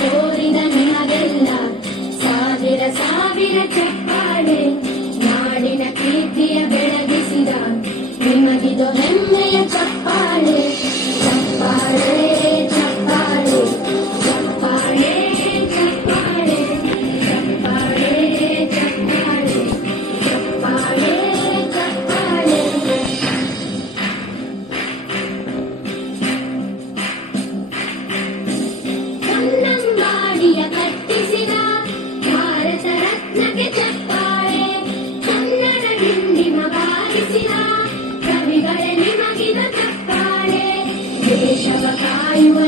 ತೋರಿದ ನಿಮಗೆಲ್ಲ ಸಾವಿರ ಸಾವಿರ ಚಪ್ಪಾಳೆ, ನಾಡಿನ ಕೀರ್ತಿಯ ಬೆಳಗಿಸಿದ ನಿಮಗಿದು ಹೆಮ್ಮೆಯ ಚಪ್ಪಾಳೆ. ಚಪ್ಪಾಳೆ ಚಪ್ಪಾಳೆ ಚಪ್ಪಾಳೆ ಚಪ್ಪಾಳೆ ಚಪ್ಪಾಳೆ ಚಪ್ಪಾಳೆ ಚಪ್ಪಾಳೆ ಚಪ್ಪಾಳೆ. ಕನ್ನಂಬಾಡಿಯ ಕಟ್ಟಿಸಿದ ಭಾರತ ರತ್ನಕ್ಕೆ ಚಪ್ಪಾಳೆ, ಕನ್ನಡ ಹಿಂದಿನ ಬಾರಿಸಿದ ಕವಿಗಳೇ ನಿಮಗಿದ ಚಪ್ಪಾಳೆ. ದೇಶವ ಕಾಯುವ